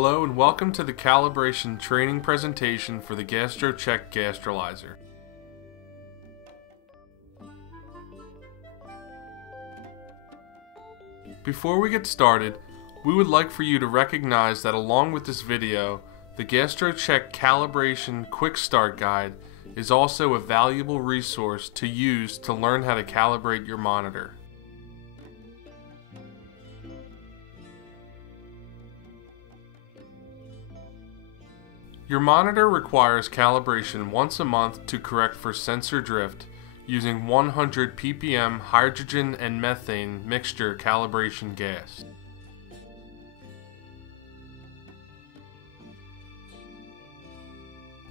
Hello and welcome to the calibration training presentation for the GastroCHECK Gastrolyzer. Before we get started, we would like for you to recognize that along with this video, the GastroCHECK Calibration Quick Start Guide is also a valuable resource to use to learn how to calibrate your monitor. Your monitor requires calibration once a month to correct for sensor drift using 100 ppm hydrogen and methane mixture calibration gas.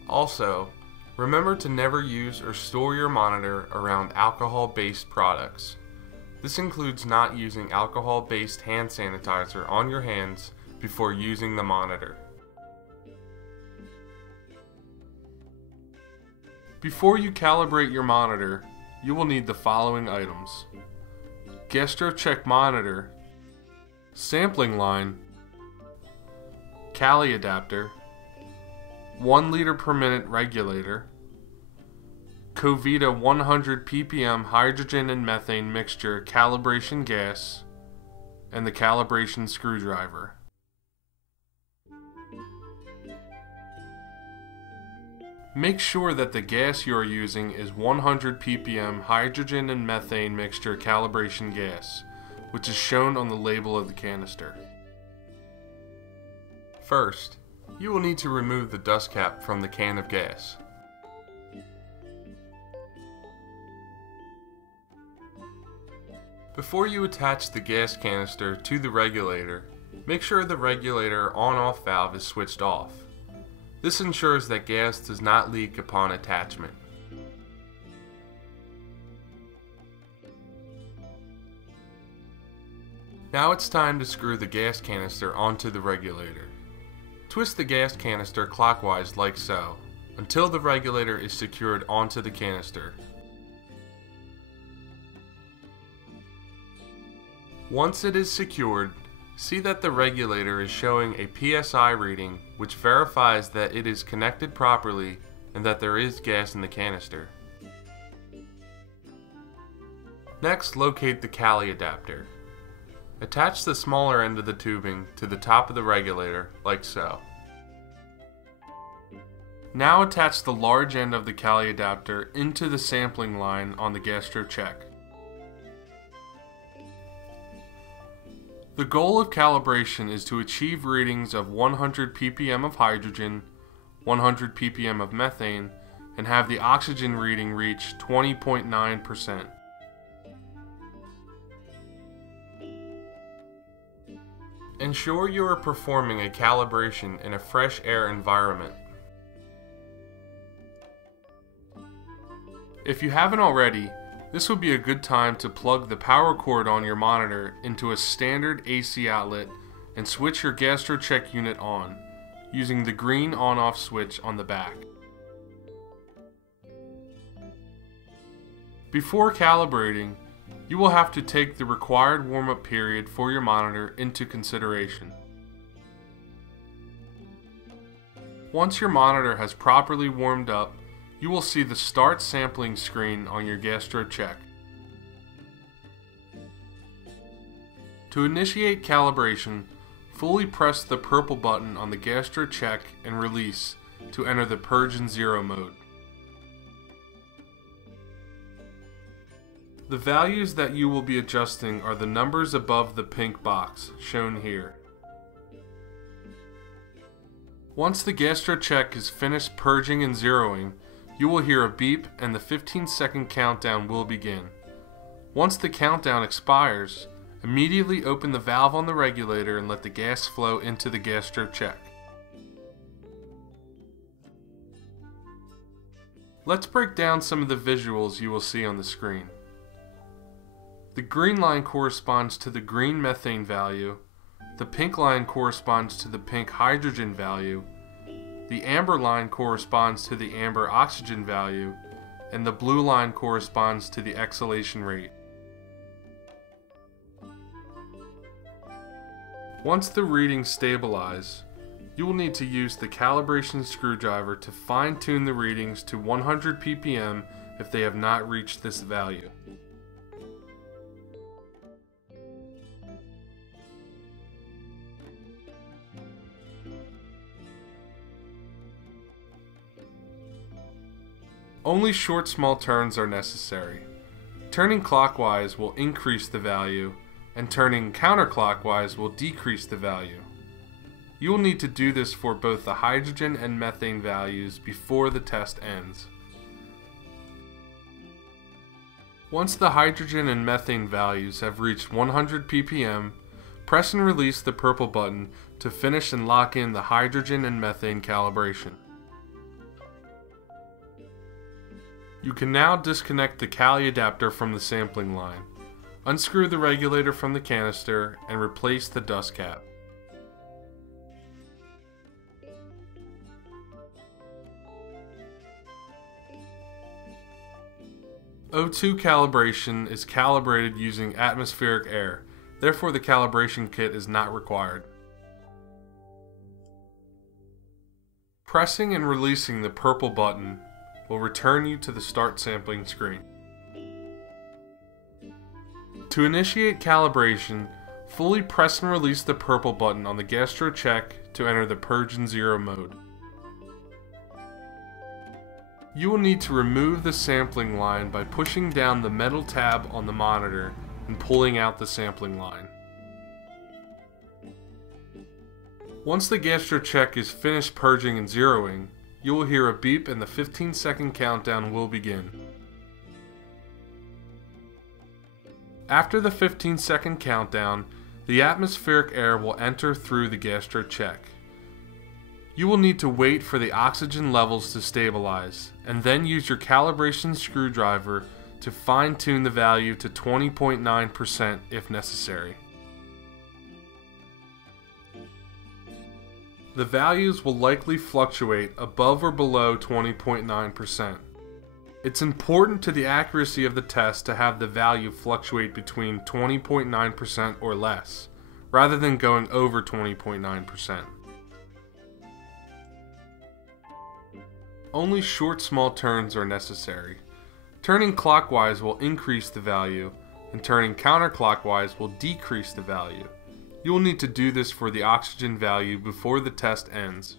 Also, remember to never use or store your monitor around alcohol-based products. This includes not using alcohol-based hand sanitizer on your hands before using the monitor. Before you calibrate your monitor, you will need the following items: GastroCHECK monitor, sampling line, Cali-adaptor, 1 liter per minute regulator, coVita 100 ppm hydrogen and methane mixture calibration gas, and the calibration screwdriver. Make sure that the gas you are using is 100 ppm hydrogen and methane mixture calibration gas, which is shown on the label of the canister. First, you will need to remove the dust cap from the can of gas. Before you attach the gas canister to the regulator, make sure the regulator on-off valve is switched off. This ensures that gas does not leak upon attachment. Now it's time to screw the gas canister onto the regulator. Twist the gas canister clockwise like so, until the regulator is secured onto the canister. Once it is secured, see that the regulator is showing a PSI reading, which verifies that it is connected properly and that there is gas in the canister. Next, locate the Cali adapter. Attach the smaller end of the tubing to the top of the regulator, like so. Now attach the large end of the Cali adapter into the sampling line on the GastroCHECK. The goal of calibration is to achieve readings of 100 ppm of hydrogen, 100 ppm of methane, and have the oxygen reading reach 20.9%. Ensure you are performing a calibration in a fresh air environment. If you haven't already, this would be a good time to plug the power cord on your monitor into a standard AC outlet and switch your GastroCHECK unit on, using the green on-off switch on the back. Before calibrating, you will have to take the required warm-up period for your monitor into consideration. Once your monitor has properly warmed up, you will see the Start Sampling screen on your GastroCHECK. To initiate calibration, fully press the purple button on the GastroCHECK and release to enter the Purge and Zero mode. The values that you will be adjusting are the numbers above the pink box, shown here. Once the GastroCHECK is finished purging and zeroing, you will hear a beep and the 15-second countdown will begin. Once the countdown expires, immediately open the valve on the regulator and let the gas flow into the GastroCHECK. Let's break down some of the visuals you will see on the screen. The green line corresponds to the green methane value, the pink line corresponds to the pink hydrogen value, the amber line corresponds to the amber oxygen value, and the blue line corresponds to the exhalation rate. Once the readings stabilize, You will need to use the calibration screwdriver to fine-tune the readings to 100 ppm if they have not reached this value. Only short small turns are necessary. Turning clockwise will increase the value, and turning counterclockwise will decrease the value. You will need to do this for both the hydrogen and methane values before the test ends. Once the hydrogen and methane values have reached 100 ppm, press and release the purple button to finish and lock in the hydrogen and methane calibration. You can now disconnect the Cali-adapter from the sampling line, unscrew the regulator from the canister, and replace the dust cap. O2 calibration is calibrated using atmospheric air, therefore the calibration kit is not required. Pressing and releasing the purple button will return you to the start sampling screen. To initiate calibration, fully press and release the purple button on the GastroCHECK to enter the Purge and Zero mode. You will need to remove the sampling line by pushing down the metal tab on the monitor and pulling out the sampling line. Once the GastroCHECK is finished purging and zeroing, you will hear a beep and the 15-second countdown will begin. After the 15-second countdown, the atmospheric air will enter through the GastroCHECK. You will need to wait for the oxygen levels to stabilize, and then use your calibration screwdriver to fine-tune the value to 20.9% if necessary. The values will likely fluctuate above or below 20.9%. It's important to the accuracy of the test to have the value fluctuate between 20.9% or less, rather than going over 20.9%. Only short small turns are necessary. Turning clockwise will increase the value, and turning counterclockwise will decrease the value. You will need to do this for the oxygen value before the test ends.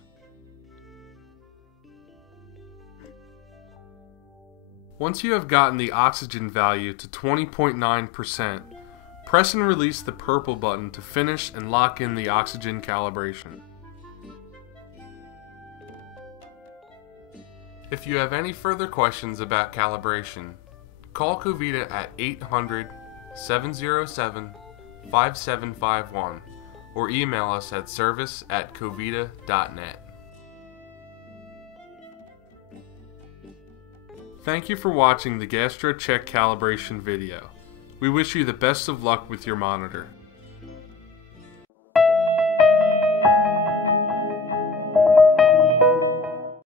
Once you have gotten the oxygen value to 20.9%, press and release the purple button to finish and lock in the oxygen calibration. If you have any further questions about calibration, call coVita at 800-707-5751 or email us at service@covita.net. Thank you for watching the GastroCHECK calibration video. We wish you the best of luck with your monitor.